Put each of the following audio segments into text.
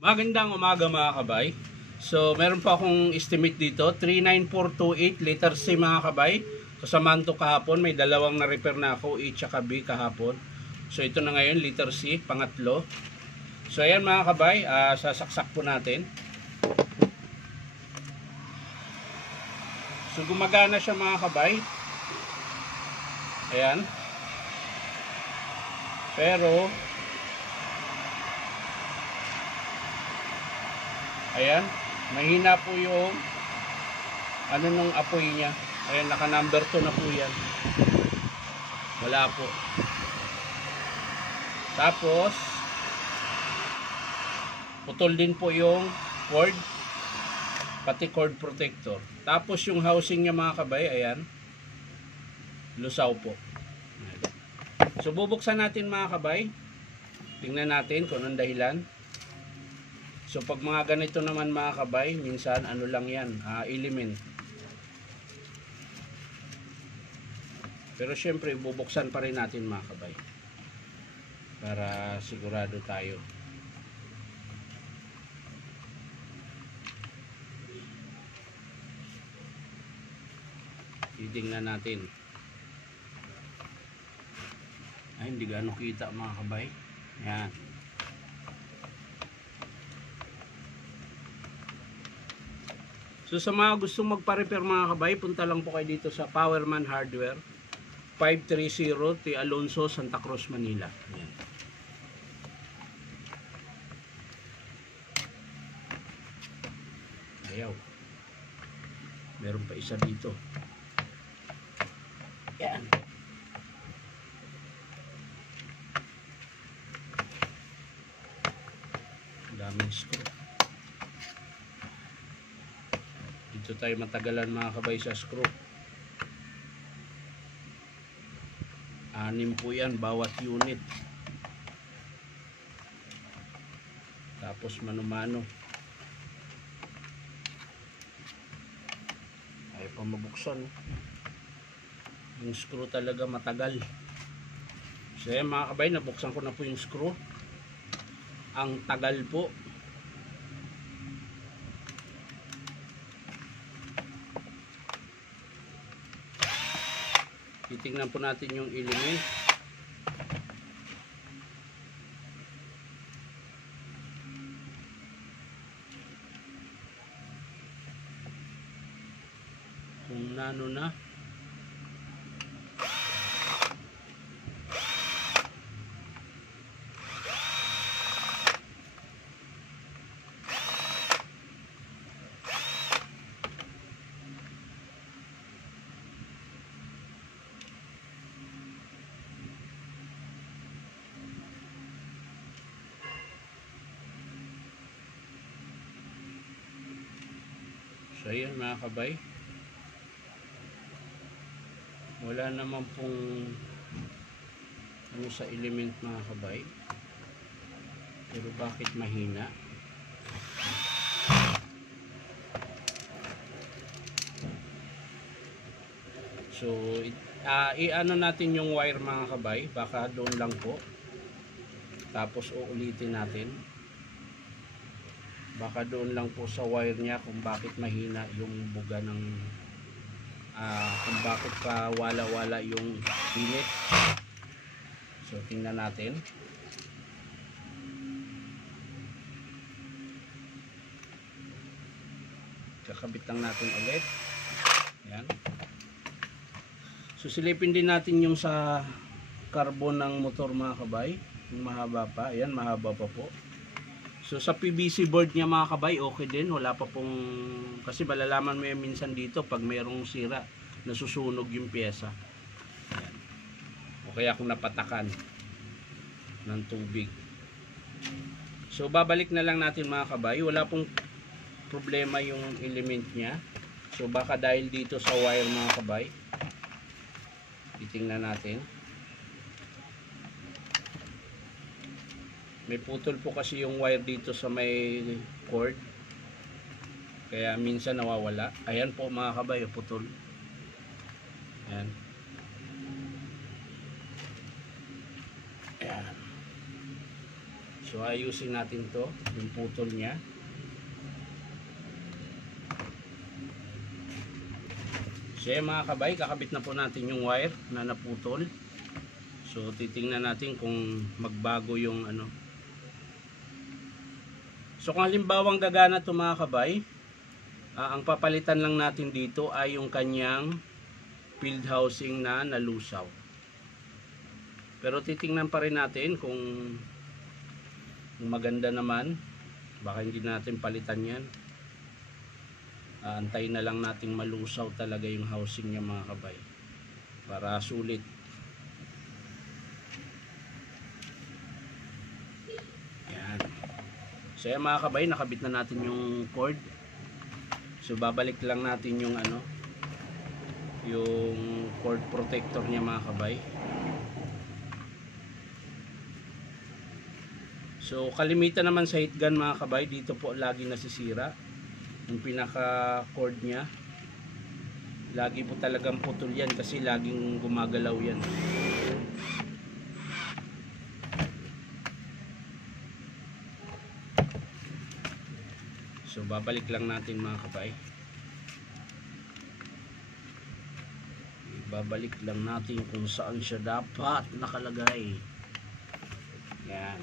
Magandang umaga mga kabay. So meron pa akong estimate dito, 39428 letter C mga kabay. Kasamaan to kahapon, may dalawang na repair na ako, A at B kahapon. So ito na ngayon, letter C, pangatlo. So ayan mga kabay, sasaksak po natin. So gumagana siya mga kabay. Ayan. Pero ayan, mahina po yung ano nung apoy niya. Ayan, naka number 2 na po yan. Wala po. Tapos putol din po yung cord, pati cord protector. Tapos yung housing niya mga kabay, ayan, lusaw po. So bubuksan natin mga kabay. Tingnan natin kung anong dahilan. So pag mga ganito naman mga kabay, minsan ano lang yan, element. Pero syempre bubuksan pa rin natin mga kabay para sigurado tayo. Titingnan natin. Ay, hindi gaano kita mga kabay. Yan. So sa mga gustong magpa-repair mga kabay, punta lang po kayo dito sa Powerman Hardware, 530 T. Alonso, Santa Cruz, Manila. Ayan. Ayaw. Meron pa isa dito. Ayan. Daming screw. Dito tayo matagalan mga kabay sa screw. 6 po yan bawat unit. Tapos mano-mano. Ayaw pa mabuksan. Yung screw talaga matagal. So yan mga kabay, nabuksan ko na po yung screw. Ang tagal po. Titingnan po natin yung element. Kung nano na. So ayan mga kabay, wala naman pong ano sa element mga kabay, pero bakit mahina? So i-ano natin yung wire mga kabay, baka doon lang po, tapos uulitin natin. Baka doon lang po sa wire niya kung bakit mahina yung buga ng kung bakit pa wala-wala yung init. So tingnan natin. Kakabit lang natin ulit. Ayan. So silipin din natin yung sa carbon ng motor mga kabay, yung mahaba pa. Ayan, mahaba pa po. So sa PVC board niya mga kabay, okay din, wala pa pong, kasi malalaman mo yan minsan dito pag mayroong sira, nasusunog yung pyesa. Ayan. O kaya kung napatakan ng tubig. So babalik na lang natin mga kabay, wala pong problema yung element niya. So baka dahil dito sa wire mga kabay, titingnan natin. May putol po kasi yung wire dito sa may cord, kaya minsan nawawala. Ayan po mga kabay, putol. Ayan. Ayan. So ayusin natin to, yung putol niya. So mga kabay, kakabit na po natin yung wire na naputol. So titingnan natin kung magbago yung ano. So kung halimbawang gagana to mga kabay, ang papalitan lang natin dito ay yung kanyang field housing na nalusaw. Pero titingnan pa rin natin kung maganda naman, baka hindi natin palitan yan. Antayin na lang nating malusaw talaga yung housing niya mga kabay para sulit. Yan. So yan mga kabay, nakabit na natin yung cord. So babalik lang natin yung ano, yung cord protector niya mga kabay. So kalimitan naman sa heat gun mga kabay, dito po lagi nasisira yung pinaka cord niya. Lagi po talagang putol yan kasi laging gumagalaw yan. So babalik lang natin mga kabay. Babalik lang natin kung saan siya dapat nakalagay. Yan.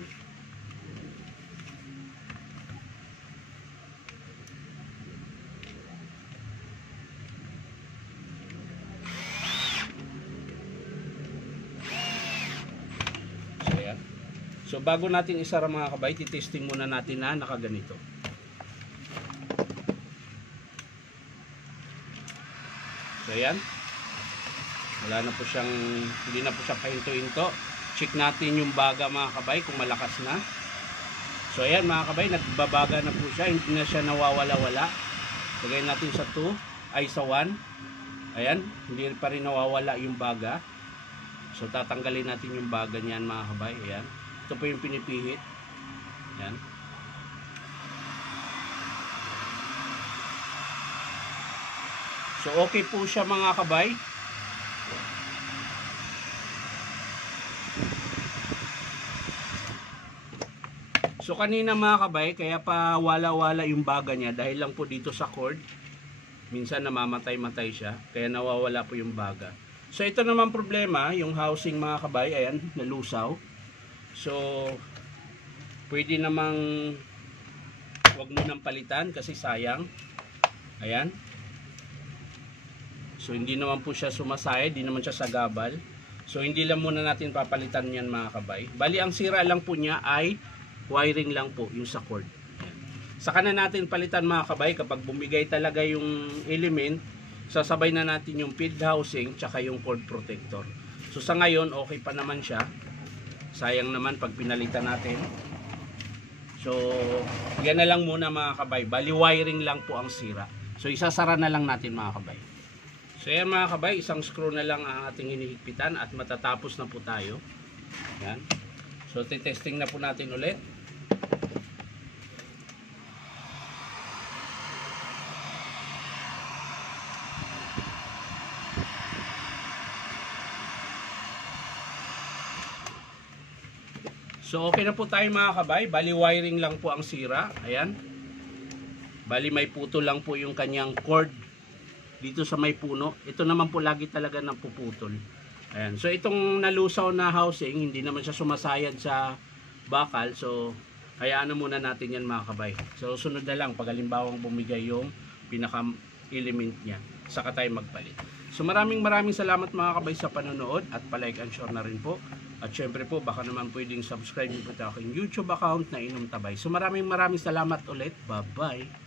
So bago natin isara mga kabay, titesting muna natin na nakaganito. So ayan. Wala na po siyang, hindi na po siya pahinto-hinto. Check natin yung baga mga kabay kung malakas na. So ayan mga kabay, nagbabaga na po siya, hindi na siya nawawala-wala. Lagay natin sa 2, ay sa 1. Ayan, hindi pa rin nawawala yung baga. So tatanggalin natin yung baga niyan mga kabay. Ayan. Ito po yung pinipihit. Yan. So okay po siya mga kabay. So kanina mga kabay, kaya pa wala-wala yung baga niya dahil lang po dito sa cord. Minsan namamatay-matay siya, kaya nawawala po yung baga. So ito naman problema, yung housing mga kabay, ayan, nalusaw. So, pwede namang wag mo nang palitan kasi sayang. Ayan. So, hindi naman po siya sumasayad, hindi naman siya sagabal. So, hindi lang muna natin papalitan yan mga kabay. Bali, ang sira lang po niya ay wiring lang po, yung sa cord. Ayan. Saka na natin palitan mga kabay kapag bumigay talaga yung element, sasabay na natin yung field housing tsaka yung cord protector. So, sa ngayon, okay pa naman siya. Sayang naman pag pinalitan natin. So, yan na lang muna mga kabay. Bali, wiring lang po ang sira. So, isasara na lang natin mga kabay. So, yan mga kabay, isang screw na lang ang ating hinihigpitan at matatapos na po tayo. Yan. So, titesting na po natin ulit. So okay na po tayo mga kabay. Bali wiring lang po ang sira. Ayan. Bali may puto lang po yung kanyang cord dito sa may puno. Ito naman po lagi talaga napuputol. Ayan. So itong nalusaw na housing, hindi naman siya sumasayad sa bakal. So hayaan na muna natin yan mga kabay. So sunod na lang pag halimbawang bumigay yung pinaka element niya. Saka tayo magpalit. So maraming salamat mga kabay sa panonood at palike and share na rin po. At syempre po baka naman pwedeng subscribe po sa aking YouTube account na Inom Tabay. So maraming salamat ulit. Bye bye.